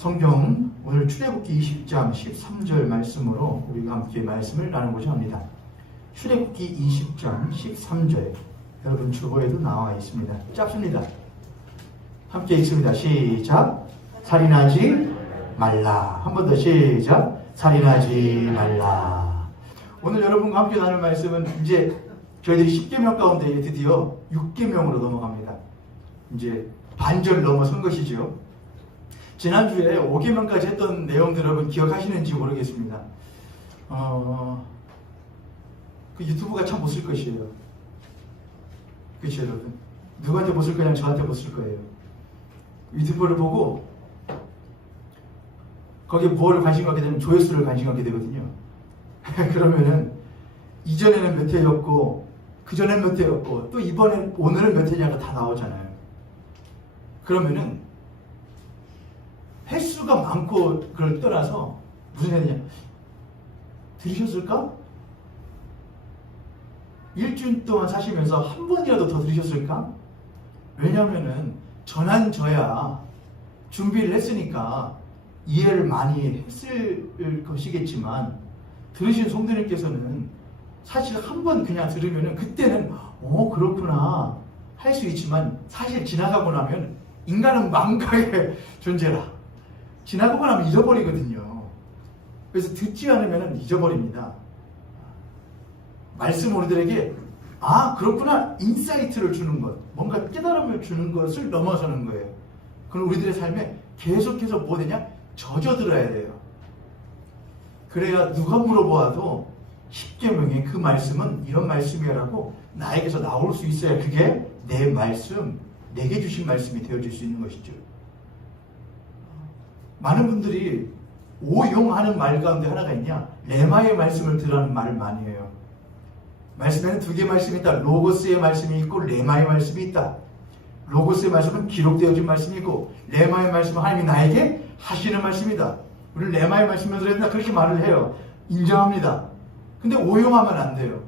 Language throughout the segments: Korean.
성경 오늘 출애굽기 20장 13절 말씀으로 우리가 함께 말씀을 나누고자 합니다. 출애굽기 20장 13절 여러분 주보에도 나와 있습니다. 짧습니다. 함께 읽습니다. 시작. 살인하지 말라. 한 번 더 시작. 살인하지 말라. 오늘 여러분과 함께 나눌 말씀은 이제 저희들이 10계명 가운데 드디어 6계명으로 넘어갑니다. 이제 반절 넘어선 것이죠. 지난주에 5계명까지 했던 내용들 여러분 기억하시는지 모르겠습니다. 그 유튜브가 참 못 쓸 것이에요. 그렇죠 여러분? 누구한테 못 쓸 거냐면 저한테 못 쓸 거예요. 유튜브를 보고 거기에 뭘 관심 갖게 되면 조회수를 관심 갖게 되거든요. 그러면은 이전에는 몇 회였고 그전에는 몇 회였고 또 이번엔 오늘은 몇 회냐가 다 나오잖아요. 그러면은 횟수가 많고 그걸 떠나서 무슨 얘기냐? 들으셨을까? 일주일 동안 사시면서 한 번이라도 더 들으셨을까? 왜냐하면은 저야 준비를 했으니까 이해를 많이 했을 것이겠지만 들으신 성도님께서는 사실 한 번 그냥 들으면은 그때는 그렇구나 할 수 있지만 사실 지나가고 나면 인간은 망각의 존재라. 지나가고 나면 잊어버리거든요. 그래서 듣지 않으면 잊어버립니다. 말씀 우리들에게 그렇구나 인사이트를 주는 것, 뭔가 깨달음을 주는 것을 넘어서는 거예요. 그럼 우리들의 삶에 계속해서 뭐 되냐? 젖어들어야 돼요. 그래야 누가 물어보아도 10계명의 그 말씀은 이런 말씀이라고 나에게서 나올 수 있어야 그게 내 말씀, 내게 주신 말씀이 되어질 수 있는 것이죠. 많은 분들이 오용하는 말 가운데 하나가 있냐? 레마의 말씀을 들으라는 말을 많이 해요. 말씀에는 두 개의 말씀이 있다. 로고스의 말씀이 있고 레마의 말씀이 있다. 로고스의 말씀은 기록되어진 말씀이 있고 레마의 말씀은 하나님이 나에게 하시는 말씀이다. 우리는 레마의 말씀을 들어야 된다. 그렇게 말을 해요. 인정합니다. 근데 오용하면 안 돼요.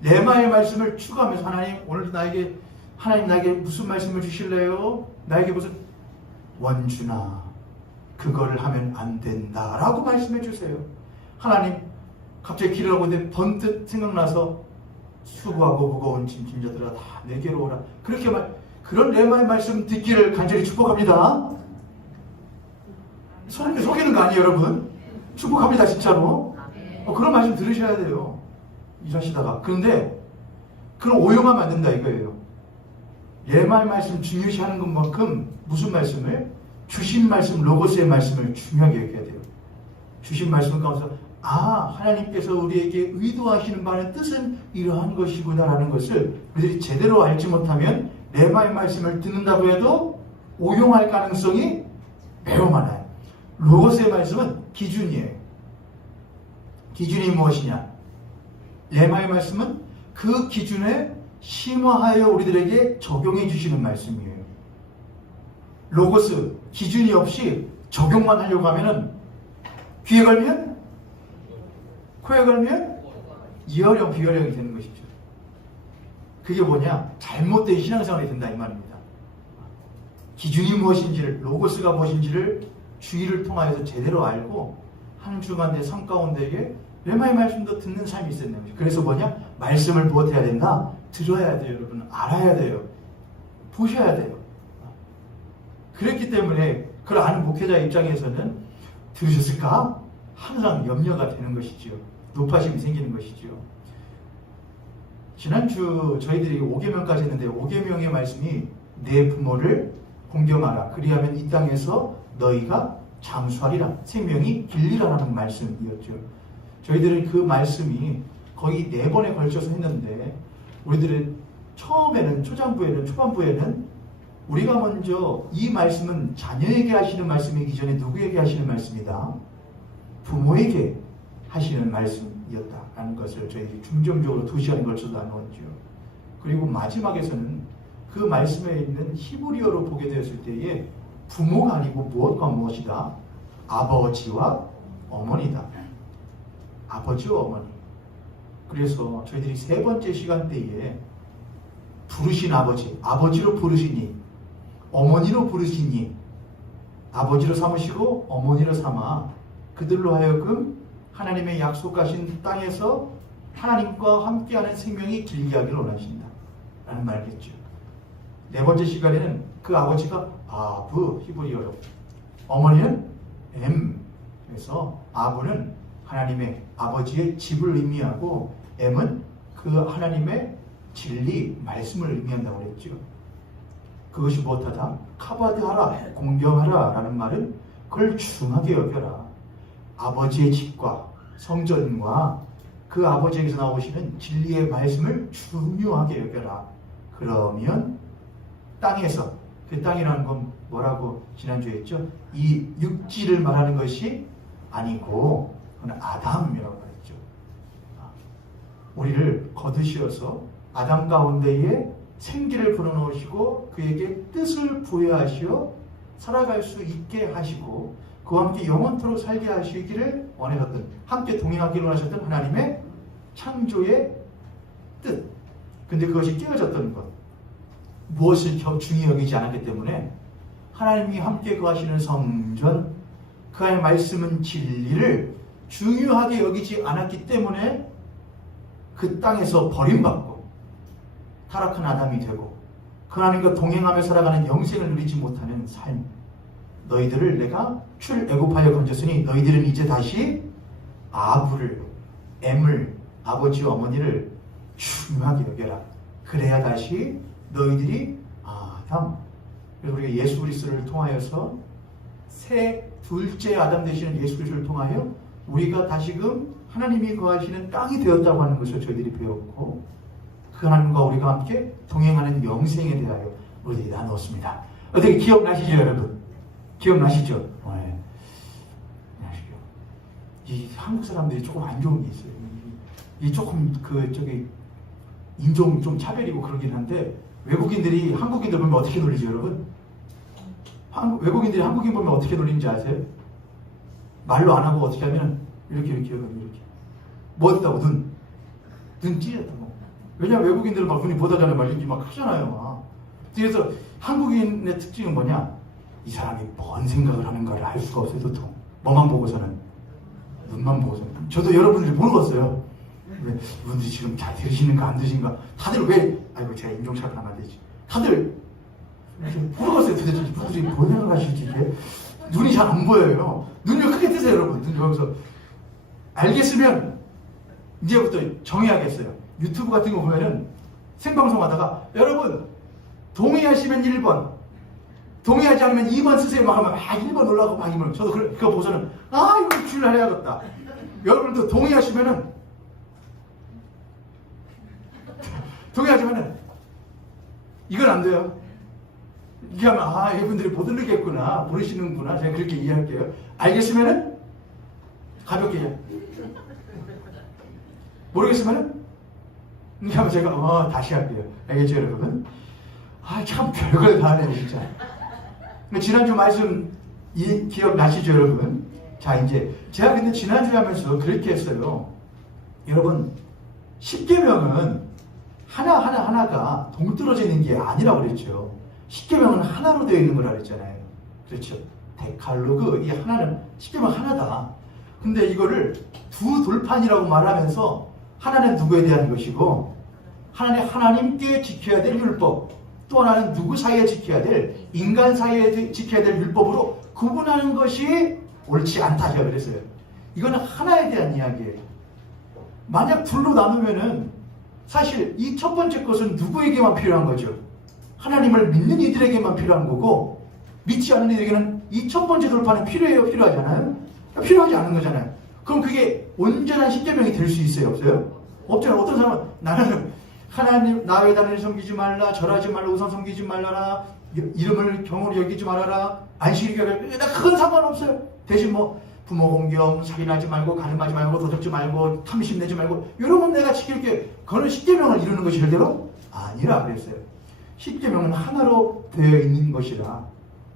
레마의 말씀을 추구하면서 하나님 나에게 무슨 말씀을 주실래요? 나에게 무슨 원준아 그거를 하면 안 된다 라고 말씀해 주세요. 하나님 갑자기 길을 가고 있는데 번뜩 생각나서 수고하고 무거운 짐자들아 다 내게로 오라. 그런 레마의 말씀 듣기를 간절히 축복합니다. 속이는 거 아니에요 여러분? 축복합니다 진짜로. 그런 말씀 들으셔야 돼요. 일하시다가. 그런데 그런 오용하면 안 된다 이거예요. 레마의 말씀 중요시하는 것만큼 무슨 말씀을? 주신 말씀, 로고스의 말씀을 중요하게 여겨야 돼요. 주신 말씀을 가면서 하나님께서 우리에게 의도하시는 바의 뜻은 이러한 것이구나라는 것을 우리들이 제대로 알지 못하면 레마의 말씀을 듣는다고 해도 오용할 가능성이 매우 많아요. 로고스의 말씀은 기준이에요. 기준이 무엇이냐? 레마의 말씀은 그 기준에 심화하여 우리들에게 적용해 주시는 말씀이에요. 로고스, 기준이 없이 적용만 하려고 하면은 귀에 걸면 코에 걸면 이어령 비어령이 되는 것이죠. 그게 뭐냐? 잘못된 신앙생활이 된다 이 말입니다. 기준이 무엇인지를, 로고스가 무엇인지를 주의를 통하여서 제대로 알고 한 주간 내 삶 가운데에 레마의 말씀도 듣는 삶이 있어야 되는 거죠. 그래서 뭐냐? 말씀을 무엇해야 된다? 들어야 돼요 여러분. 알아야 돼요. 보셔야 돼요. 그랬기 때문에 그걸 아는 목회자 입장에서는 들으셨을까? 항상 염려가 되는 것이지요. 높아심이 생기는 것이지요. 지난주 저희들이 5계명까지 했는데 5계명의 말씀이 내 부모를 공경하라. 그리하면 이 땅에서 너희가 장수하리라. 생명이 길리라라는 말씀이었죠. 저희들은 그 말씀이 거의 4번에 걸쳐서 했는데 우리들은 처음에는 초반부에는 우리가 먼저 이 말씀은 자녀에게 하시는 말씀이기 전에 누구에게 하시는 말씀이다? 부모에게 하시는 말씀이었다라는 것을 저희들이 중점적으로 2시간에 걸쳐서 나누었죠. 그리고 마지막에서는 그 말씀에 있는 히브리어로 보게 되었을 때에 부모가 아니고 무엇과 무엇이다? 아버지와 어머니다. 아버지와 어머니. 그래서 저희들이 3번째 시간대에 부르신 아버지로 부르시니 어머니로 부르시니 아버지로 삼으시고 어머니로 삼아 그들로 하여금 하나님의 약속하신 땅에서 하나님과 함께하는 생명이 길게 하기를 원하신다 라는 말이겠죠. 네 번째 시간에는 그 아버지가 아브, 히브리어로, 어머니는 그래서 아브는 하나님의 아버지의 집을 의미하고 M은 그 하나님의 진리, 말씀을 의미한다고 그랬죠. 그것이 무엇하다? 카바드하라, 공경하라 라는 말은 그걸 중하게 여겨라. 아버지의 집과 성전과 그 아버지에게서 나오시는 진리의 말씀을 중요하게 여겨라. 그러면 땅에서, 그 땅이라는 건 뭐라고 지난주에 했죠? 이 육지를 말하는 것이 아니고 그건 아담이라고 했죠. 우리를 거두시어서 아담 가운데에 생기를 불어넣으시고 그에게 뜻을 부여하시어 살아갈 수 있게 하시고 그와 함께 영원토록 살게 하시기를 원하셨던, 함께 동행하기를 원하셨던 하나님의 창조의 뜻. 근데 그것이 깨어졌던 것, 무엇을 중히 여기지 않았기 때문에 하나님이 함께 거하시는 성전, 그 안의 말씀은 진리를 중요하게 여기지 않았기 때문에 그 땅에서 버림받고 타락한 아담이 되고 그 하나님과 동행하며 살아가는 영생을 누리지 못하는 삶, 너희들을 내가 출애굽하여 건졌으니 너희들은 이제 다시 아브를, M을, 아버지와 어머니를 중요하게 여겨라. 그래야 다시 너희들이 아담, 그래서 우리가 예수 그리스도를 통하여서 새 둘째 아담 되시는 예수 그리스도를 통하여 우리가 다시금 하나님이 거하시는 땅이 되었다고 하는 것을 저희들이 배웠고 그 하나님과 우리가 함께 동행하는 영생에 대하여 우리들이 나누었습니다. 어떻게 기억나시죠, 여러분? 기억나시죠? 네. 아시죠? 이 한국 사람들이 조금 안 좋은 게 있어요. 이 조금 인종 좀 차별이고 그러긴 한데 외국인들이 한국인들 보면 어떻게 놀리죠, 여러분? 외국인들이 한국인 보면 어떻게 놀리는지 아세요? 말로 안 하고 어떻게 하면 이렇게 뭐 했다고 눈 찢었다고. 왜냐면 외국인들은 막 눈이 보다가는 막 이렇게 막 크잖아요. 막. 그래서 한국인의 특징은 뭐냐? 이 사람이 뭔 생각을 하는가를 알 수가 없어요. 도통 뭐만 보고서는, 눈만 보고서는. 저도 여러분들이 모르겠어요. 이분들이 지금 잘 들으시는가 안 들으시는가. 다들 왜, 아이고 제가 인종차별 하면 안 되지. 다들 모르겠어요. 도대체 이분들이 뭘 생각하실지. 이게 눈이 잘 안 보여요. 눈을 크게 뜨세요, 여러분. 눈 여기서. 알겠으면 이제부터 정해야겠어요. 유튜브 같은 거 보면은 생방송 하다가 여러분 동의하시면 1번, 동의하지 않으면 2번 쓰세요. 막 하면 1번 올라가고 막 이러면 저도 그거 보고서는 이거 출연해야겠다. 여러분도 동의하시면은 이건 안 돼요. 이게 하면 이분들이 못 들리겠구나, 모르시는구나. 제가 그렇게 이해할게요. 알겠으면은 가볍게 해. 모르겠으면은 이렇게 하면 제가 다시 할게요. 알겠죠, 여러분? 참 별걸 다 하네 진짜. 지난주 말씀 기억나시죠, 여러분? 자, 이제 제가 근데 지난주에 하면서 그렇게 했어요. 여러분, 10계명은 하나가 동떨어져 있는 게 아니라고 그랬죠. 10계명은 하나로 되어 있는 거라고 그랬잖아요. 그렇죠. 데칼로그, 이 하나는 10계명 하나다. 근데 이거를 두 돌판이라고 말하면서 하나는 누구에 대한 것이고 하나는 하나님께 지켜야 될 율법, 또 하나는 누구 사이에 지켜야 될, 인간 사이에 지켜야 될 율법으로 구분하는 것이 옳지 않다 제가 그랬어요. 이거는 하나에 대한 이야기예요. 만약 둘로 나누면은 사실 이 첫 번째 것은 누구에게만 필요한 거죠? 하나님을 믿는 이들에게만 필요한 거고 믿지 않는 이들에게는 이 첫 번째 돌파는 필요하잖아요? 필요하지 않은 거잖아요. 그럼 그게 온전한 10계명이 될 수 있어요? 없어요? 없잖아요. 어떤 사람은 나는 하나님 나 외단을 섬기지 말라, 절하지 말라, 우상 섬기지 말라라, 이름을 경으로 여기지 말아라, 안식일을 나 그건 상관없어요. 대신 부모 공경, 살인하지 말고, 가늠하지 말고, 도둑지 말고, 탐심내지 말고, 이런 건 내가 지킬게. 그거는 10계명을 이루는 것이 절대로 아니라 그랬어요. 10계명은 하나로 되어 있는 것이라.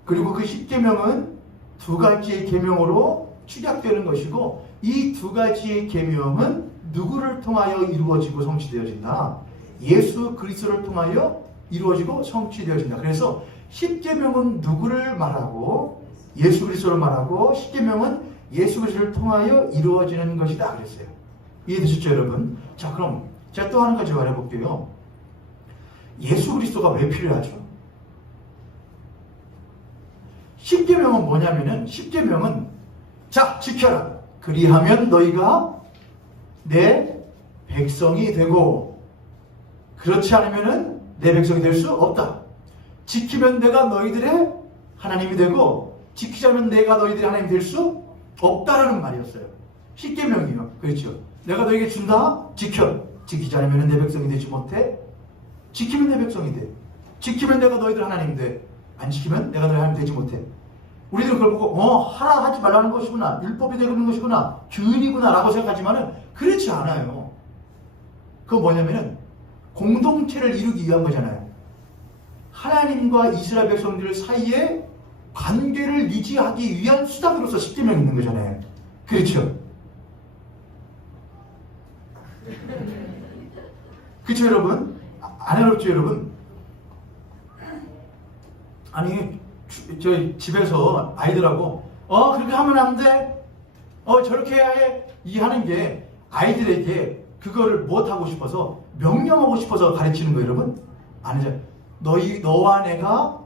그리고 그 10계명은 두 가지의 계명으로 축약되는 것이고 이 두 가지의 계명은 누구를 통하여 이루어지고 성취되어진다? 예수 그리스도를 통하여 이루어지고 성취되어진다. 그래서 십계명은 누구를 말하고 예수 그리스도를 말하고 십계명은 예수 그리스도를 통하여 이루어지는 것이다 그랬어요. 이해되셨죠 여러분? 자 그럼 제가 또 한 가지 말해볼게요. 예수 그리스도가 왜 필요하죠? 십계명은 뭐냐면은 십계명은 자 지켜라 그리하면 너희가 내 백성이 되고 그렇지 않으면은 내 백성이 될 수 없다. 지키면 내가 너희들의 하나님이 되고 지키지 않으면 내가 너희들의 하나님이 될 수 없다라는 말이었어요. 십계명이요. 그렇죠. 내가 너에게 준다. 지켜. 지키지 않으면 내 백성이 되지 못해. 지키면 내 백성이 돼. 지키면 내가 너희들 하나님이 돼. 안 지키면 내가 너희 하나님 되지 못해. 우리들은 그걸 보고 하라 하지 말라는 것이구나. 율법이 되는 것이구나. 규율이구나 라고 생각하지만은 그렇지 않아요. 그건 뭐냐면은 공동체를 이루기 위한 거잖아요. 하나님과 이스라엘 백성들 사이에 관계를 유지하기 위한 수단으로서 십계명이 있는 거잖아요. 그렇죠? 그렇죠 여러분? 안 어렵죠 여러분? 아니 저 집에서 아이들하고 그렇게 하면 안 돼. 저렇게 해야 해. 이 하는 게 아이들에게 그거를 못하고 싶어서 명령하고 싶어서 가르치는 거예요 여러분? 아니죠. 너와 내가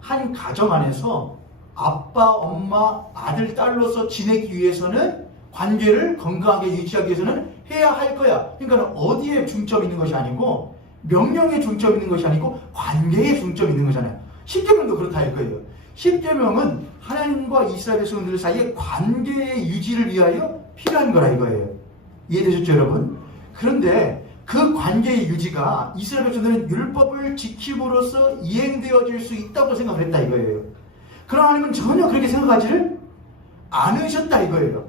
한 가정 안에서 아빠, 엄마, 아들, 딸로서 지내기 위해서는 관계를 건강하게 유지하기 위해서는 해야 할 거야. 그러니까 어디에 중점이 있는 것이 아니고 명령에 중점이 있는 것이 아니고 관계에 중점이 있는 거잖아요. 십계명도 그렇다 이거예요. 십계명은 하나님과 이스라엘 백성들 사이의 관계의 유지를 위하여 필요한 거라 이거예요. 이해되셨죠 여러분? 그런데 그 관계의 유지가 이스라엘 백성들은 율법을 지킴으로써 이행되어질 수 있다고 생각을 했다 이거예요. 그러나 하나님은 전혀 그렇게 생각하지를 않으셨다 이거예요.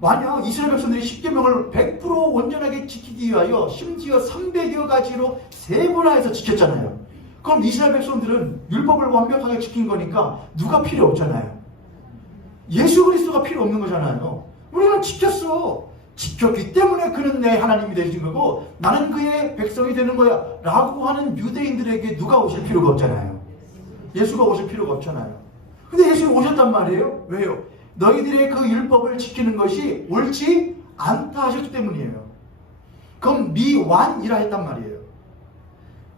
만약 이스라엘 백성들이 십계명을 100% 온전하게 지키기 위하여 심지어 300여 가지로 세분화해서 지켰잖아요. 그럼 이스라엘 백성들은 율법을 완벽하게 지킨 거니까 누가 필요 없잖아요. 예수 그리스도가 필요 없는 거잖아요. 우리는 지켰어. 지켰기 때문에 그는 내 하나님이 되신 거고 나는 그의 백성이 되는 거야 라고 하는 유대인들에게 누가 오실 필요가 없잖아요. 예수가 오실 필요가 없잖아요. 근데 예수가 오셨단 말이에요. 왜요? 너희들의 그 율법을 지키는 것이 옳지 않다 하셨기 때문이에요. 그럼 미완이라 했단 말이에요.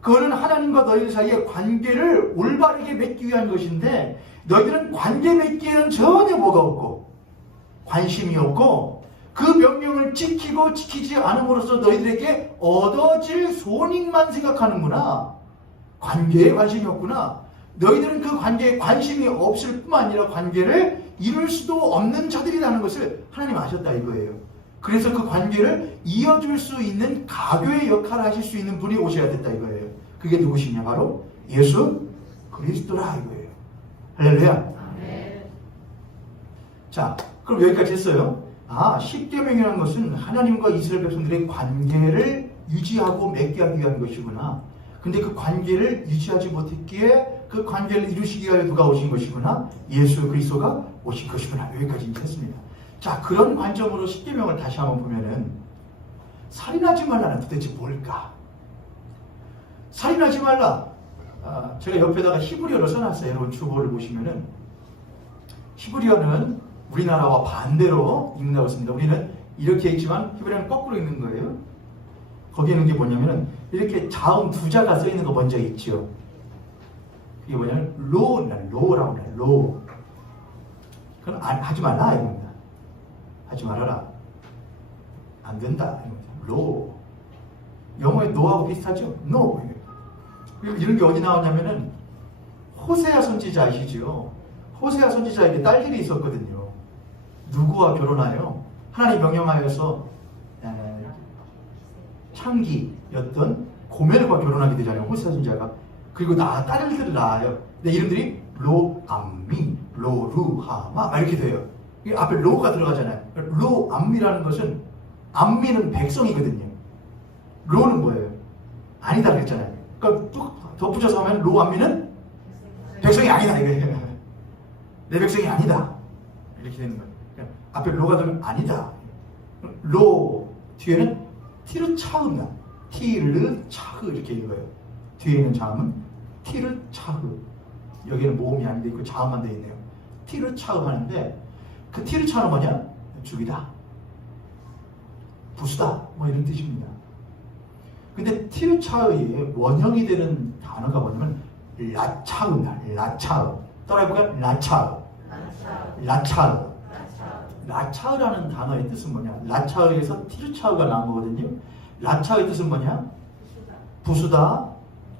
그거는 하나님과 너희들 사이의 관계를 올바르게 맺기 위한 것인데 너희들은 관계 맺기에는 전혀 뭐가 없고 관심이 없고 그 명령을 지키고 지키지 않음으로써 너희들에게 얻어질 손익만 생각하는구나. 관계에 관심이 없구나. 너희들은 그 관계에 관심이 없을 뿐만 아니라 관계를 이룰 수도 없는 자들이라는 것을 하나님 아셨다 이거예요. 그래서 그 관계를 이어줄 수 있는 가교의 역할을 하실 수 있는 분이 오셔야 됐다 이거예요. 그게 누구시냐? 바로 예수 그리스도라 이거예요. 할렐루야. 자, 그럼 여기까지 했어요. 십계명이라는 것은 하나님과 이스라엘 백성들의 관계를 유지하고 맺게 하기 위한 것이구나. 근데 그 관계를 유지하지 못했기에 그 관계를 이루시기 위하여 누가 오신 것이구나. 예수 그리스도가 오신 것이구나. 여기까지 이제 했습니다. 자, 그런 관점으로 십계명을 다시 한번 보면은 살인하지 말라는 도대체 뭘까? 살인하지 말라. 제가 옆에다가 히브리어로 써놨어요. 여러분 주보를 보시면은 히브리어는 우리나라와 반대로 읽는다고 했습니다. 우리는 이렇게 읽지만 히브리어는 거꾸로 읽는 거예요. 거기에 있는 게 뭐냐면은 이렇게 자음 두 자가 써 있는 거 먼저 읽죠. 이게 뭐냐면 로라고 해요. 로. 그럼 하지 말라 이겁니다. 하지 말아라. 안 된다. 로. 영어의 no하고 비슷하죠? no. 이런 게 어디 나오냐면은 호세아 선지자 아시죠? 호세아 선지자에게 딸들이 있었거든요. 누구와 결혼하여 하나님 명령하여서 창기였던 고멜과 결혼하게 되잖아요. 호세아 선지자가. 그리고 딸들을 낳아요. 내 이름들이 로암미, 로루하마 이렇게 돼요. 앞에 로가 들어가잖아요. 로암미라는 것은 암미는 백성이거든요. 로는 뭐예요? 아니다 그랬잖아요. 그러니까 또 덧붙여서 하면 로암미는 백성이 아니다 이거예요. 내 백성이 아니다 이렇게 되는 거예요. 그러니까 앞에 로가 들면 아니다. 로 뒤에는 티르차흐입니다. 티르차흐 이렇게 읽어요. 뒤에 있는 자음은 티르차흐. 여기는 모음이 안 돼 있고 자음만 돼 있네요. 티르차흐 하는데 그 티르차흐는 뭐냐? 죽이다, 부수다, 뭐 이런 뜻입니다. 근데 티르차흐의 원형이 되는 단어가 뭐냐면 라차흐입니다. 라차흐. 따라해볼까요? 라차흐. 라차흐. 라차흐라는 단어의 뜻은 뭐냐? 라차흐에서 티르차흐가 나온 거거든요. 라차흐의 뜻은 뭐냐? 부수다,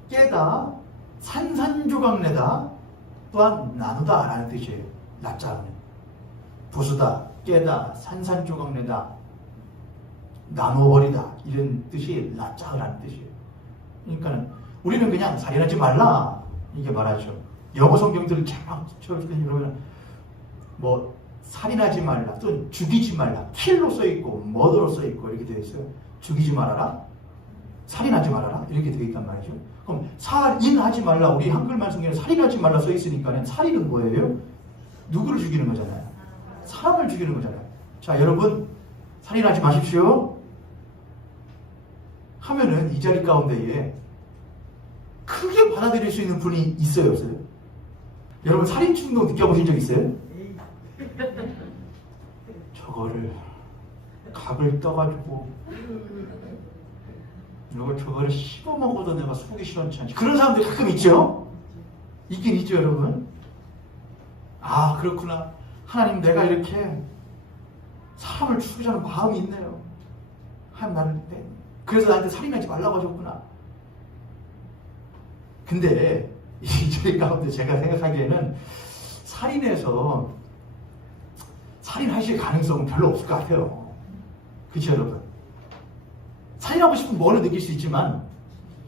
깨다, 산산조각내다, 또한 나누다 라는 뜻이에요. 라차흐는 부수다, 깨다, 산산조각내다, 나눠버리다 이런 뜻이 라차흐라는 뜻이에요. 그러니까 우리는 그냥 살인하지 말라 이게 말하죠. 여보 성경들을 쫙 쳐보면 뭐 살인하지 말라, 또 죽이지 말라, 킬로 써있고 머더로 써있고 이렇게 되어 있어요. 죽이지 말아라, 살인하지 말아라 이렇게 되어 있단 말이죠. 그럼 살인하지 말라, 우리 한글만 성경에 살인하지 말라 써있으니까 살인은 뭐예요? 누구를 죽이는 거잖아요. 사람을 죽이는 거잖아요. 자, 여러분 살인하지 마십시오 하면은 이 자리 가운데에 크게 받아들일 수 있는 분이 있어요, 없어요? 여러분 살인 충동 느껴보신 적 있어요? 저거를 각을 떠가지고 저거를 씹어먹어도 내가 속이 시원치 않지. 그런 사람들이 가끔 있죠? 있긴 있죠, 여러분. 아, 그렇구나. 하나님, 내가 이렇게 사람을 죽이자는 마음이 있네요. 하나님, 나는 그래서 나한테 살인하지 말라고 하셨구나. 근데 이 가운데 제가 생각하기에는 살인해서 살인하실 가능성은 별로 없을 것 같아요. 그렇죠, 여러분? 살인하고 싶으면 뭐를 느낄 수 있지만,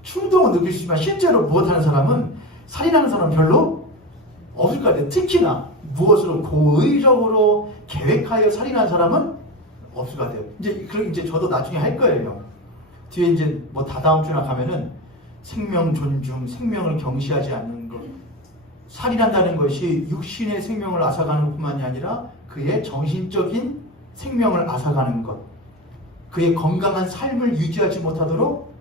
충동을 느낄 수 있지만, 실제로 무엇하는 사람은 살인하는 사람은 별로 없을 것 같아요. 특히나 무엇으로 고의적으로 계획하여 살인한 사람은 없을 것 같아요. 이제 저도 나중에 할 거예요. 뒤에 이제 뭐 다다음 주나 가면은 생명 존중, 생명을 경시하지 않는 것, 살인한다는 것이 육신의 생명을 앗아가는 것뿐만이 아니라 그의 정신적인 생명을 앗아가는 것, 그의 건강한 삶을 유지하지 못하도록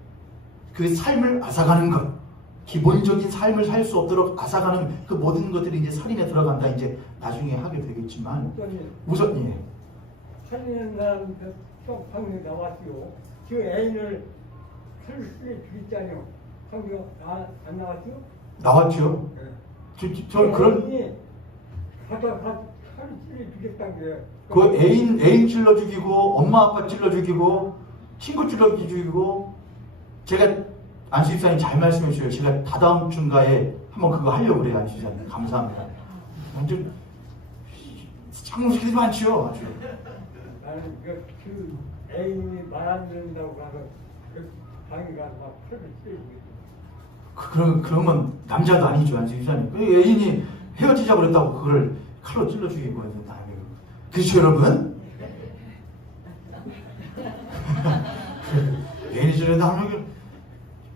그 삶을 앗아가는 것, 기본적인 삶을 살 수 없도록 앗아가는 그 모든 것들이 이제 살인에 들어간다. 이제 나중에 하게 되겠지만 우선 예. 살인한 사람 방에 나왔지요. 그 애인을 칼로 죽였잖아요. 방금 안 나왔죠? 나왔죠. 네. 저 그런 가다 칼로 죽였다는 게. 그 애인 찔러 죽이고 엄마 아빠 찔러 죽이고 친구 찔러 죽이고 제가 안수 집사님 잘 말씀해 주세요. 제가 다다음 주인가에 한번 그거 하려고 그래요. 안수 집사님 감사합니다. 완전 장롱시키지 많죠. 아주. 나는 그 애인이 말 안 듣는다고 가서 그 방에 가서 막 칼로 찔러주겠어. 그러면 남자도 아니죠. 안수 집사님. 그 애인이 헤어지자고 그랬다고 그걸 칼로 찔러 죽이고 해서 그렇죠, 여러분? 애인이 찔러다 하면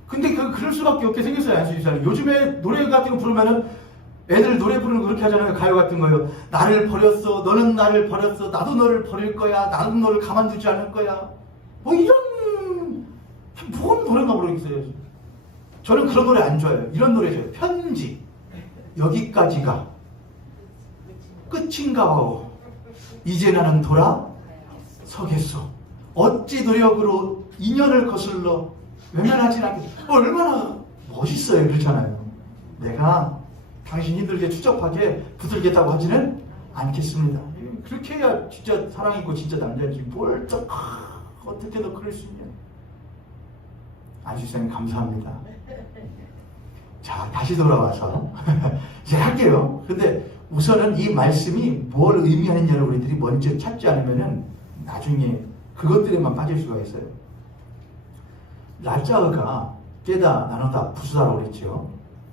근데 그럴 수밖에 없게 생겼어요. 안수 집사님. 요즘에 노래 같은 거 부르면은 애들 노래 부르는 거 그렇게 하잖아요. 가요 같은 거요. 나를 버렸어. 너는 나를 버렸어. 나도 너를 버릴 거야. 나도 너를 가만두지 않을 거야. 뭐 이런 뭔 노래가 부르겠어요. 저는 그런 노래 안 좋아해요. 이런 노래 좋아해요. 편지. 여기까지가 끝인가 봐오. 이제 나는 돌아서겠소. 어찌 노력으로 인연을 거슬러 외면하진 않겠소. 얼마나 멋있어요. 그렇잖아요. 내가 당신 힘들게 추접하게 붙들겠다고 하지는 않겠습니다. 그렇게 해야 진짜 사랑 있고 진짜 남자인지 뭘 또 어떻게 너 그럴 수 있냐. 안수사님 감사합니다. 자, 다시 돌아와서 이제 할게요. 근데 우선은 이 말씀이 뭘 의미하느냐를 우리들이 먼저 찾지 않으면은 나중에 그것들에만 빠질 수가 있어요. 라자가 깨다, 나누다, 부수다라고 그랬죠.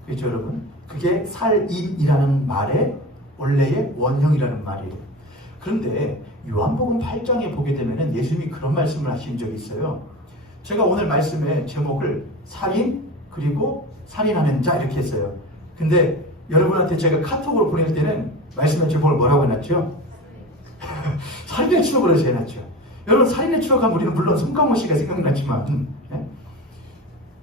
그렇죠, 여러분? 그게 살인이라는 말의 원래의 원형이라는 말이에요. 그런데 요한복음 8장에 보게 되면은 예수님이 그런 말씀을 하신 적이 있어요. 제가 오늘 말씀의 제목을 살인 그리고 살인하는 자 이렇게 했어요. 근데 여러분한테 제가 카톡으로 보낼 때는 말씀의 제목을 뭐라고 해놨죠? 살인의 추억으로 해놨죠. 여러분 살인의 추억하면 우리는 물론 송강호 씨가 생각났지만 네?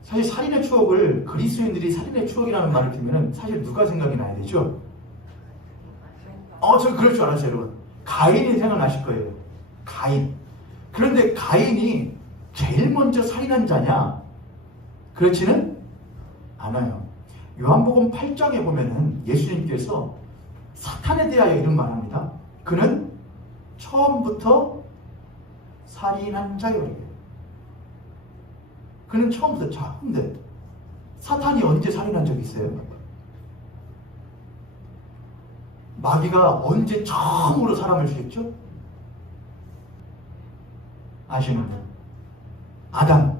사실 살인의 추억을 그리스도인들이 살인의 추억이라는 말을 들으면 사실 누가 생각이 나야 되죠? 저 그럴 줄 알았어요, 여러분. 가인이 생각나실 거예요. 가인. 그런데 가인이 제일 먼저 살인한 자냐? 그렇지는 않아요. 요한복음 8장에 보면은 예수님께서 사탄에 대하여 이런 말 합니다. 그는 처음부터 살인한 자요. 그는 처음부터. 자, 근데 사탄이 언제 살인한 적이 있어요? 마귀가 언제 처음으로 사람을 죽였죠? 아시는 분? 아담.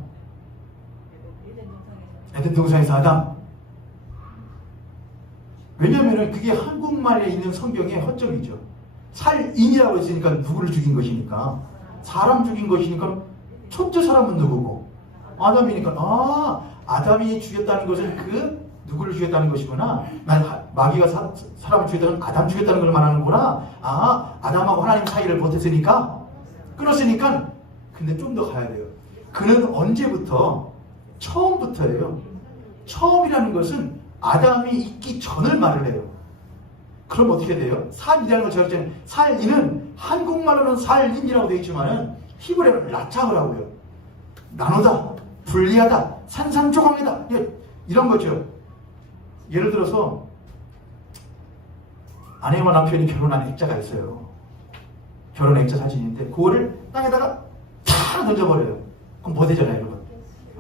에덴 동산에서 아담. 왜냐하면 그게 한국말에 있는 성경의 허점이죠. 살인이라고 했으니까 누구를 죽인 것이니까, 사람 죽인 것이니까 첫째 사람은 누구고? 아담이니까 아담이 죽였다는 것은 누구를 죽였다는 것이구나. 마귀가 사람을 죽였다는 아담 죽였다는 걸 말하는구나. 아담하고 하나님 사이를 버텼으니까, 끊었으니까. 근데 좀 더 가야 돼요. 그는 언제부터? 처음부터예요. 처음이라는 것은 아담이 있기 전을 말을 해요. 그럼 어떻게 돼요? 살인이라는 걸 제가 했잖아요. 살인은 한국말로는 살인이라고 되어 있지만은 히브리어는 라차흐라고요. 나누다, 분리하다, 산산조각내다, 이런 거죠. 예를 들어서 아내와 남편이 결혼한 액자가 있어요. 결혼 액자 사진인데 그거를 땅에다가 탁 던져버려요. 그럼 뭐 되잖아요, 여러분?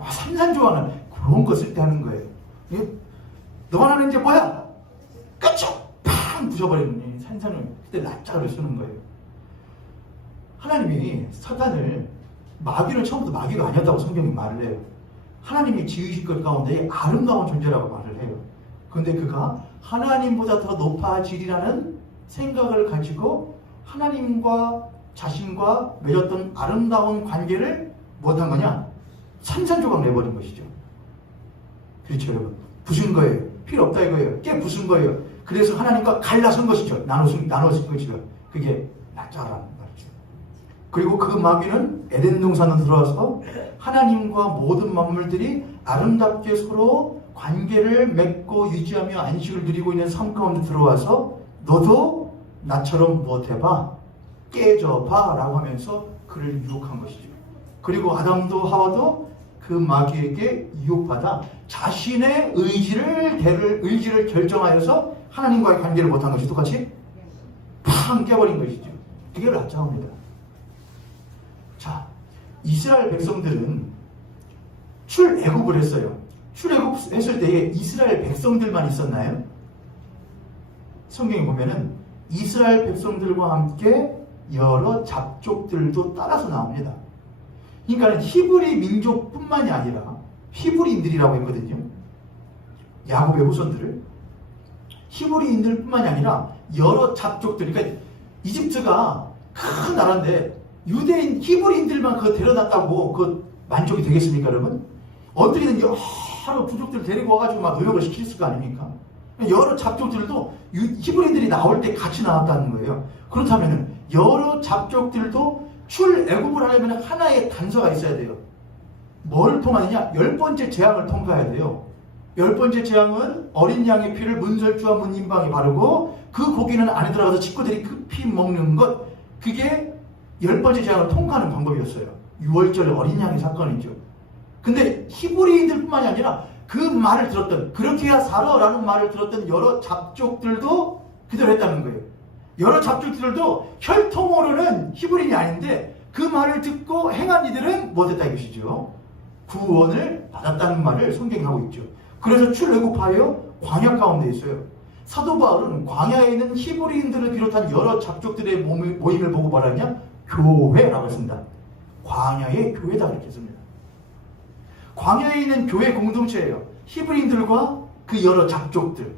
산산조각은 그런 거 쓸 때 하는 거예요. 너만 하는 게 뭐야? 까쳐! 팡! 부셔버리는 산산을 그때 라짜를 쓰는 거예요. 하나님이 사탄을, 마귀는 처음부터 마귀가 아니었다고 성경이 말을 해요. 하나님이 지으실 것 가운데 아름다운 존재라고 말을 해요. 그런데 그가 하나님보다 더 높아지리라는 생각을 가지고 하나님과 자신과 맺었던 아름다운 관계를 못한 거냐? 산산조각 내버린 것이죠. 그렇죠, 여러분? 부순 거예요. 필요 없다 이거예요. 깨 부순 거예요. 그래서 하나님과 갈라선 것이죠. 나눠진 것이죠. 그게 라짜라는 말이죠. 그리고 그 마귀는 에덴 동산으로 들어와서 하나님과 모든 만물들이 아름답게 서로 관계를 맺고 유지하며 안식을 누리고 있는 삶 가운데 들어와서 너도 나처럼 못해봐, 깨져봐 라고 하면서 그를 유혹한 것이죠. 그리고 아담도 하와도 그 마귀에게 유혹받아 자신의 의지를 결정하여서 하나님과의 관계를 못한 것이 똑같이 팡 깨버린 것이죠. 그게 라짜입니다. 자, 이스라엘 백성들은 출애굽을 했어요. 출애굽 했을 때에 이스라엘 백성들만 있었나요? 성경에 보면은 이스라엘 백성들과 함께 여러 잡족들도 따라서 나옵니다. 그러니까 히브리 민족뿐만이 아니라 히브리인들이라고 했거든요. 야곱의 후손들을. 히브리인들뿐만이 아니라 여러 잡족들, 그러니까 이집트가 큰 나라인데 유대인 히브리인들만 그거 데려놨다고 그 만족이 되겠습니까, 여러분? 어떻게든 여러 부족들 데리고 와가지고 막 노역을 시킬 거 아닙니까? 여러 잡족들도 히브리인들이 나올 때 같이 나왔다는 거예요. 그렇다면 여러 잡족들도 출애굽을 하려면 하나의 단서가 있어야 돼요. 뭐를 통하느냐? 10번째 재앙을 통과해야 돼요. 10번째 재앙은 어린 양의 피를 문설주와 문인방에 바르고 그 고기는 안에 들어가서 식구들이 그 피 먹는 것, 그게 10번째 재앙을 통과하는 방법이었어요. 6월절 어린 양의 사건이죠. 근데 히브리인들뿐만이 아니라 그 말을 들었던, 그렇게 해야 살아라는 말을 들었던 여러 잡족들도 그대로 했다는 거예요. 여러 잡족들도 혈통으로는 히브리인이 아닌데 그 말을 듣고 행한 이들은 못했다 이것이죠. 구원을 받았다는 말을 성경이 하고 있죠. 그래서 출애굽하여 광야 가운데 있어요. 사도 바울은 광야에 있는 히브리인들을 비롯한 여러 잡족들의 모임을 보고 말하냐? 교회라고 했습니다. 광야의 교회다 이렇게 씁니다. 광야에 있는 교회 공동체예요. 히브리인들과 그 여러 잡족들.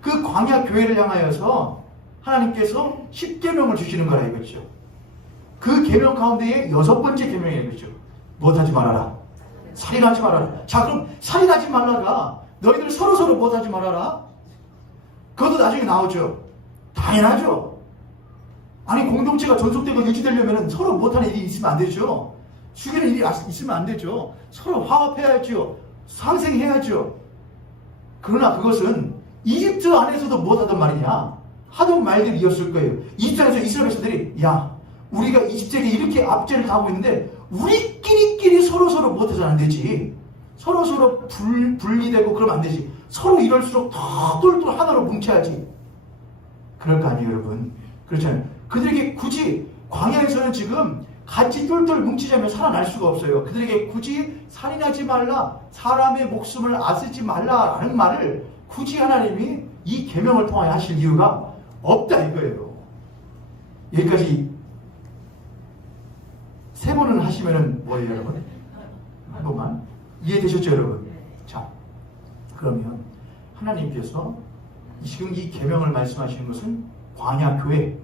그 광야 교회를 향하여서 하나님께서 10계명을 주시는 거라 이거죠. 그 계명 가운데에 6번째 계명이 이거죠. 못하지 말아라. 살인하지 말아라. 자, 그럼 살인하지 말라가 너희들 서로 못하지 말아라. 그것도 나중에 나오죠. 당연하죠. 아니, 공동체가 존속되고 유지되려면 서로 못하는 일이 있으면 안 되죠. 죽이는 일이 있으면 안 되죠. 서로 화합해야죠. 상생해야죠. 그러나 그것은 이집트 안에서도 못하던 말이냐? 하던 말들이었을 거예요. 이집트 안에서 이스라엘 백성들이 야, 우리가 이집트에게 이렇게 압제를 당하고 있는데 우리끼리끼리 서로서로 못해서는 안 되지. 서로서로 분리되고 그러면 안 되지. 서로 이럴수록 더 똘똘 하나로 뭉쳐야지. 그럴 거 아니에요, 여러분. 그렇잖아요. 그들에게 굳이 광야에서는 지금 같이 똘똘 뭉치자면 살아날 수가 없어요. 그들에게 굳이 살인하지 말라, 사람의 목숨을 앗지 말라라는 말을 굳이 하나님이 이 계명을 통하여 하실 이유가 없다 이거예요. 여기까지 3번은 하시면은 뭐예요, 여러분? 한 번만 이해되셨죠, 여러분? 자, 그러면 하나님께서 지금 이 계명을 말씀하시는 것은 광야 교회,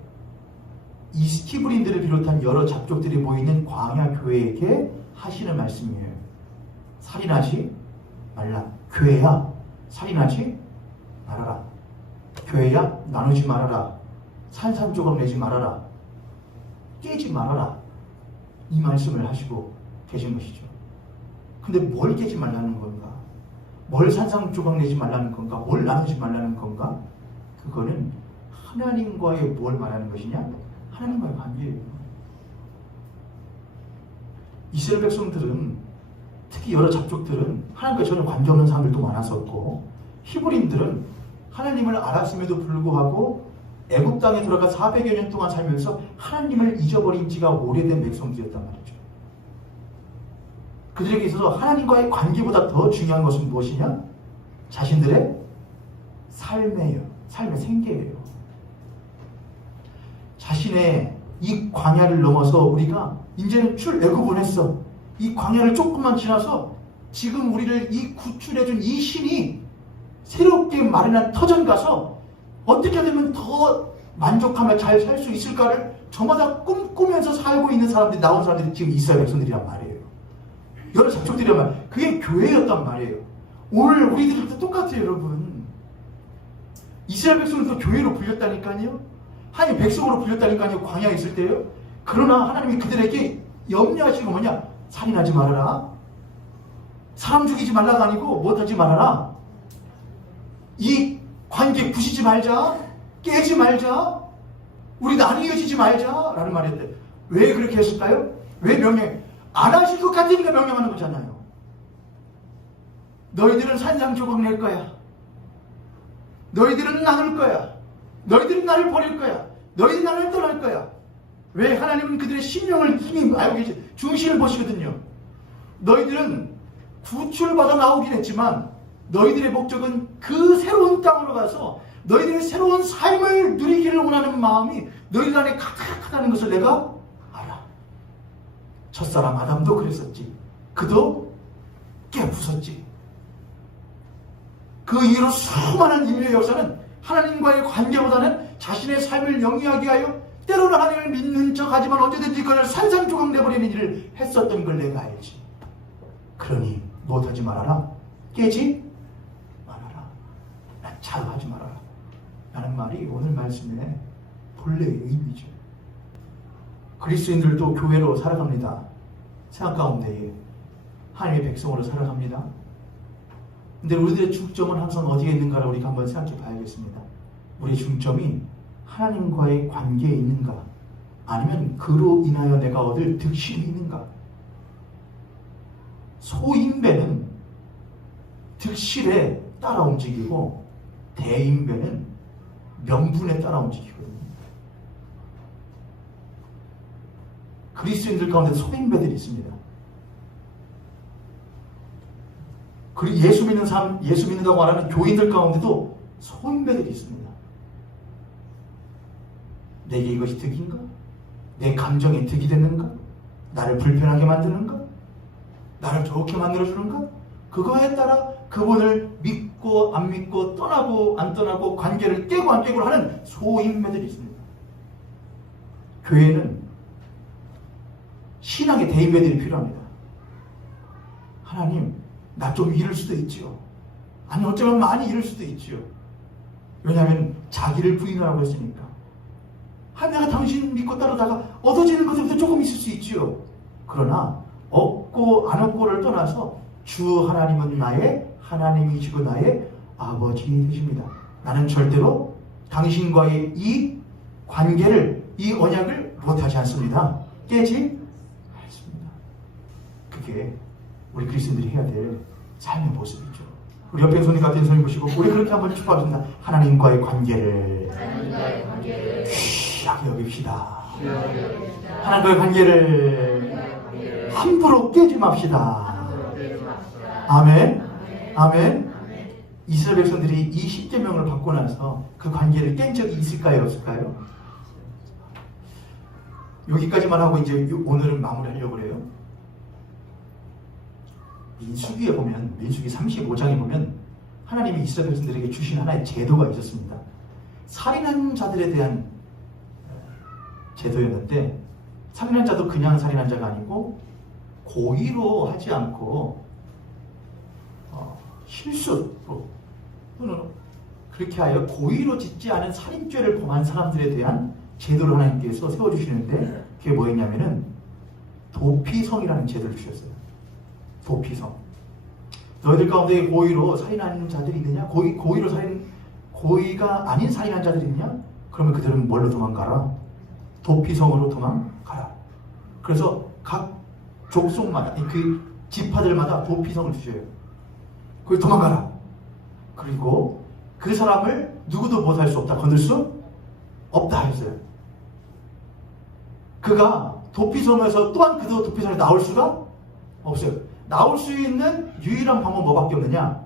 이 히브리인들을 비롯한 여러 잡족들이 모이는 광야 교회에게 하시는 말씀이에요. 살인하지 말라. 교회야, 살인하지 말아라. 교회야, 나누지 말아라. 산산조각 내지 말아라. 깨지 말아라. 이 말씀을 하시고 계신 것이죠. 근데 뭘 깨지 말라는 건가? 뭘 산산조각 내지 말라는 건가? 뭘 나누지 말라는 건가? 그거는 하나님과의 뭘 말하는 것이냐? 하나님과의 관계예요. 이스라엘 백성들은, 특히 여러 잡족들은 하나님과 전혀 관계없는 사람들도 많았었고, 히브리인들은 하나님을 알았음에도 불구하고 애굽 땅에 들어가 400여 년 동안 살면서 하나님을 잊어버린 지가 오래된 백성들이었단 말이죠. 그들에게 있어서 하나님과의 관계보다 더 중요한 것은 무엇이냐? 자신들의 삶이에요. 삶의 생계예요. 자신의 이 광야를 넘어서 우리가 이제는 출애굽을 했어. 이 광야를 조금만 지나서 지금 우리를 이 구출해준 이 신이 새롭게 마련한 터전 가서 어떻게 되면 더 만족하며 잘 살 수 있을까를 저마다 꿈꾸면서 살고 있는 사람들이, 나온 사람들이 지금 이스라엘 백성들이란 말이에요. 여러 잡족들이란 말이에요. 그게 교회였단 말이에요. 오늘 우리들도 똑같아요, 여러분. 이스라엘 백성들도 교회로 불렸다니까요. 하나님 백성으로 불렸다니까요. 광야에 있을 때요. 그러나 하나님이 그들에게 염려하시는 건 뭐냐? 살인하지 말아라. 사람 죽이지 말라가 아니고 못하지 말아라. 이 관계 부시지 말자. 깨지 말자. 우리 나뉘어지지 말자. 라는 말인데 왜 그렇게 했을까요? 왜 명령? 안 하실 것 같으니까 명령하는 거잖아요. 너희들은 산산조각 낼 거야. 너희들은 나눌 거야. 너희들은 나를 버릴 거야. 너희들은 나를 떠날 거야. 왜? 하나님은 그들의 심령을 이미 알고 계시, 중심을 보시거든요. 너희들은 구출받아 나오긴 했지만 너희들의 목적은 그 새로운 땅으로 가서 너희들의 새로운 삶을 누리기를 원하는 마음이 너희들 안에 가득하다는 것을 내가 알아. 첫사람 아담도 그랬었지. 그도 깨부쉈지. 그 이후로 수많은 인류의 역사는 하나님과의 관계보다는 자신의 삶을 영위하게 하여 때로는 하나님을 믿는 척 하지만 언제든지 그걸 산산조각 내버리는 일을 했었던 걸 내가 알지. 그러니 못하지 말아라. 깨지 말아라. 자유하지 말아라. 라는 말이 오늘 말씀의 본래의 의미죠. 그리스도인들도 교회로 살아갑니다. 세상 가운데에 하나님의 백성으로 살아갑니다. 근데 우리들의 중점은 항상 어디에 있는가를 우리가 한번 생각해 봐야겠습니다. 우리의 중점이 하나님과의 관계에 있는가, 아니면 그로 인하여 내가 얻을 득실이 있는가. 소인배는 득실에 따라 움직이고 대인배는 명분에 따라 움직이거든요. 그리스도인들 가운데 소인배들이 있습니다. 그리고 예수 믿는 사람, 예수 믿는다고 말하는 교인들 가운데도 소인배들이 있습니다. 내게 이것이 득인가? 내 감정에 득이 되는가? 나를 불편하게 만드는가? 나를 좋게 만들어주는가? 그거에 따라 그분을 믿고 안 믿고 떠나고 안 떠나고 관계를 깨고 안 깨고 하는 소인배들이 있습니다. 교회는 신앙의 대인배들이 필요합니다. 하나님, 나 좀 잃을 수도 있지요. 아니 어쩌면 많이 잃을 수도 있지요. 왜냐하면 자기를 부인하라고 했으니까. 내가 당신 믿고 따르다가 얻어지는 것부터 조금 있을 수 있지요. 그러나 얻고 안 얻고를 떠나서 주 하나님은 나의 하나님이시고 나의 아버지 되십니다. 나는 절대로 당신과의 이 관계를, 이 언약을 못하지 않습니다. 깨지 않습니다. 그게 우리 그리스도인들이 해야 될 삶의 모습이죠. 우리 옆에 손이 같은 손이 보시고 우리 그렇게 한번 축복합니다. 하나님과의 관계를 귀하게 여깁시다. 하나님과의 관계를 함부로 깨지 맙시다. 아멘. 아멘. 이스라엘 백성들이 이 10계명을 받고 나서 그 관계를 깬 적이 있을까요? 없을까요? 여기까지만 하고 이제 오늘은 마무리하려고 그래요. 민수기에 보면, 민수기 35장에 보면 하나님이 이스라엘 백성들에게 주신 하나의 제도가 있었습니다. 살인한 자들에 대한 제도였는데, 살인한 자도 그냥 살인한 자가 아니고 고의로 하지 않고 실수로 또는 그렇게 하여 고의로 짓지 않은 살인죄를 범한 사람들에 대한 제도를 하나님께서 세워주시는데, 그게 뭐였냐면은 도피성이라는 제도를 주셨어요. 도피성. 너희들 가운데 고의로 살인하는 자들이 있느냐? 고의가 아닌 살인한 자들이 있느냐? 그러면 그들은 뭘로 도망가라? 도피성으로 도망가라. 그래서 각 족속마다, 그 지파들마다 도피성을 주셔요. 거기 도망가라. 그리고 그 사람을 누구도 못할 수 없다, 건들 수 없다 했어요. 그가 도피성에서 또한 그도 도피성에 나올 수가 없어요. 나올 수 있는 유일한 방법 뭐밖에 없느냐?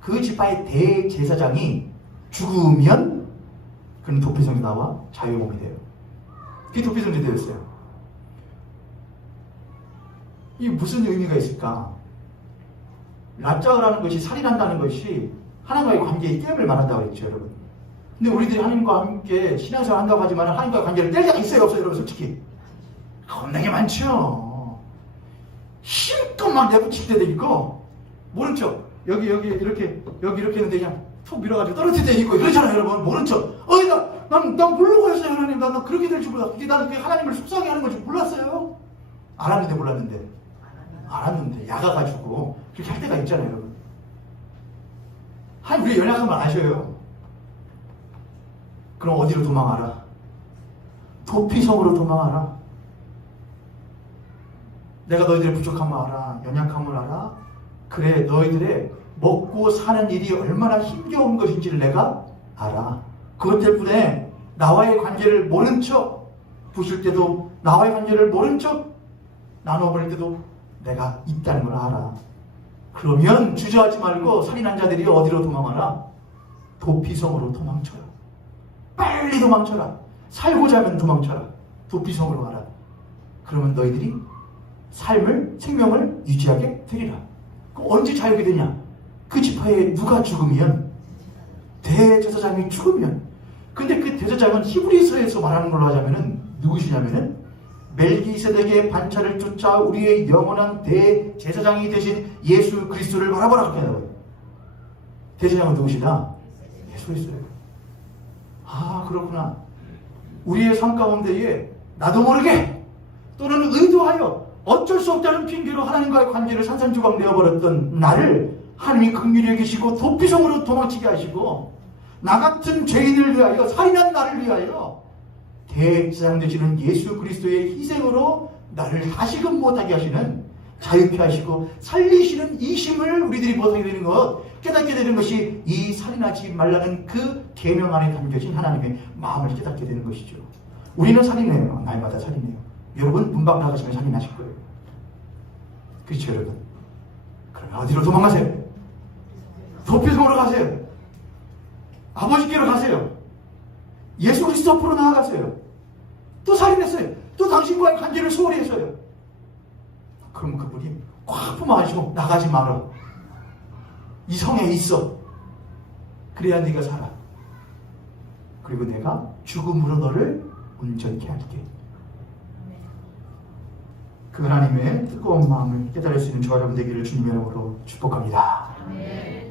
그 지파의 대제사장이 죽으면 그는 도피성에 나와 자유몸이 돼요. 그게 도피성 제도였어요. 이게 무슨 의미가 있을까? 납작을 것이, 살인한다는 것이 하나님과의 관계에 깨임을 말한다고 했죠, 여러분. 근데 우리들이 하나님과 함께 신앙생활 한다고 하지만 하나님과의 관계를 뗄 때가 있어요, 없어요, 여러분? 솔직히 겁나게 많죠. 힘껏 막 내붙일 때도 있고, 모른 척 여기 이렇게 했는데 그냥 툭 밀어가지고 떨어질 때 있고 그러잖아요, 여러분. 모른 척. 난 모르고 했어요, 하나님. 난 그렇게 될 줄 몰랐어. 나는 그게 하나님을 속상해 하는 걸 줄 몰랐어요. 알았는데 야가가지고 그렇게 할 때가 있잖아요, 여러분. 우리 연약함을 아셔요. 그럼 어디로 도망하라? 도피성으로 도망하라. 내가 너희들의 부족함을 알아, 연약함을 알아. 그래, 너희들의 먹고 사는 일이 얼마나 힘겨운 것인지를 내가 알아. 그것 때문에 나와의 관계를 모른 척 부실 때도, 나와의 관계를 모른 척 나눠버릴 때도 내가 있다는 걸 알아. 그러면 주저하지 말고 살인한 자들이 어디로 도망하라? 도피성으로 도망쳐라. 빨리 도망쳐라. 살고자 하면 도망쳐라. 도피성으로 가라. 그러면 너희들이 생명을 유지하게 되리라. 그럼 언제 자유게 되냐? 그 지파에 누가 죽으면, 대제사장이 죽으면. 근데 그 대제사장은 히브리서에서 말하는 걸로 하자면은 누구시냐면은 멜기세덱의 반차를 쫓아 우리의 영원한 대제사장이 되신 예수 그리스도를 바라보라, 그렇게 하더라고요. 대제사장은 누구시다? 예수 그리스도예요. 아, 그렇구나. 우리의 삶 가운데에 나도 모르게 또는 의도하여 어쩔 수 없다는 핑계로 하나님과의 관계를 산산조각 내어버렸던 나를 하나님이 긍휼히 여기시고 도피성으로 도망치게 하시고, 나 같은 죄인을 위하여, 살인한 나를 위하여 대제사장 되시는 예수 그리스도의 희생으로 나를 다시금 못하게 하시는, 자유케 하시고 살리시는 이 심을 우리들이 못하게 되는 것, 깨닫게 되는 것이 이 살인하지 말라는 그 계명 안에 담겨진 하나님의 마음을 깨닫게 되는 것이죠. 우리는 살인해요. 날마다 살인해요. 여러분 문 밖 나가시면 살인하실 거예요. 그렇죠, 여러분? 그러면 어디로 도망가세요? 도피성으로 가세요. 아버지께로 가세요. 예수 그리스도 앞으로 나아가세요. 또 살인했어요. 또 당신과의 관계를 소홀히 했어요. 그럼 그분이 꽉 품어가지고 나가지 마라. 이 성에 있어. 그래야 네가 살아. 그리고 내가 죽음으로 너를 온전케 할게. 그 하나님의 뜨거운 마음을 깨달을 수 있는 저와 여러분 되기를 주님의 이름으로 축복합니다.